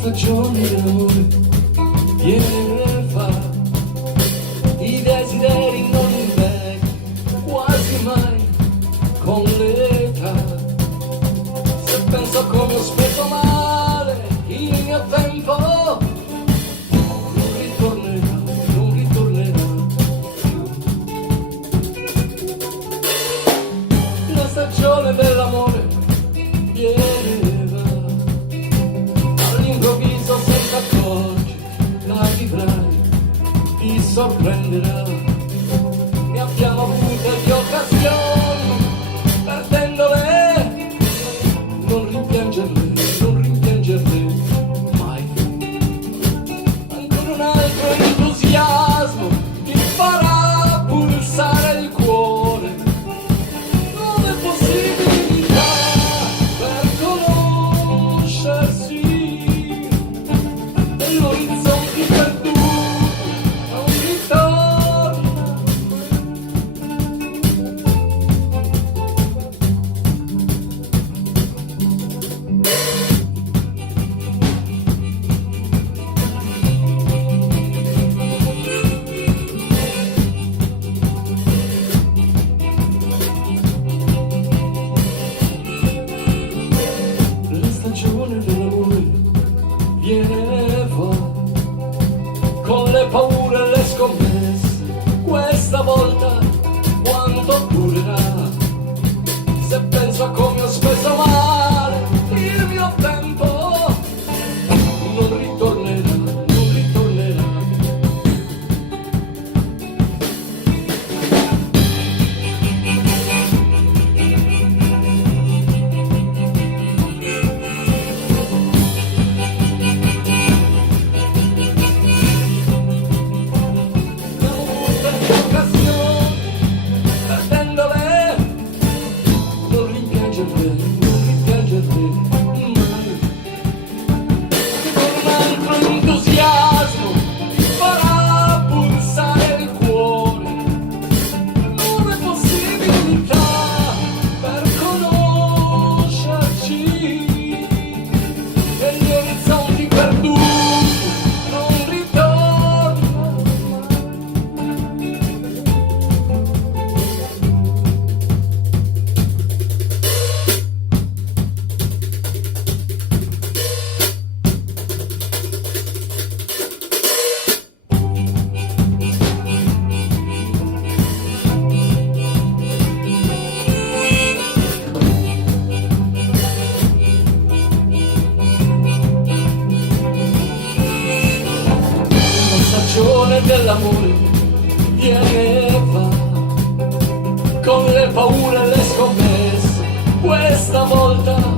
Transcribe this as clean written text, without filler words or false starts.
Stagione dell'amore viene e fa, i desideri non invecchiano quasi mai con l'età. Se penso come ho speso male il mio tempo, non ritornerà, non ritornerà più. La stagione dell'amore viene e va, all'improvviso senza accorgi la vivrai, ti sorprenderà. Ne abbiamo avute di occasioni, perdendole, non rimpiangerle mai. Ancora un altro entusiasmo ti farà pulsare il cuore, nuove possibilità per conoscersi, nell'orizzonte perduto non ritorna. La stagione dell'amore viene e va, con le paure e le scommesse, questa volta quanto durerà? Se penso a come ho speso male il mio tempo, non ritornerà, non ritornerà. Perdendole, non rimpiangerle mai. Con un altro entusiasmo ti farà pulsare il cuore, nuove possibilità per conoscerci, e gli orizzonti perduti non ritornano mai. La stagione dell'amore viene e va, con le paure e le scommesse, questa volta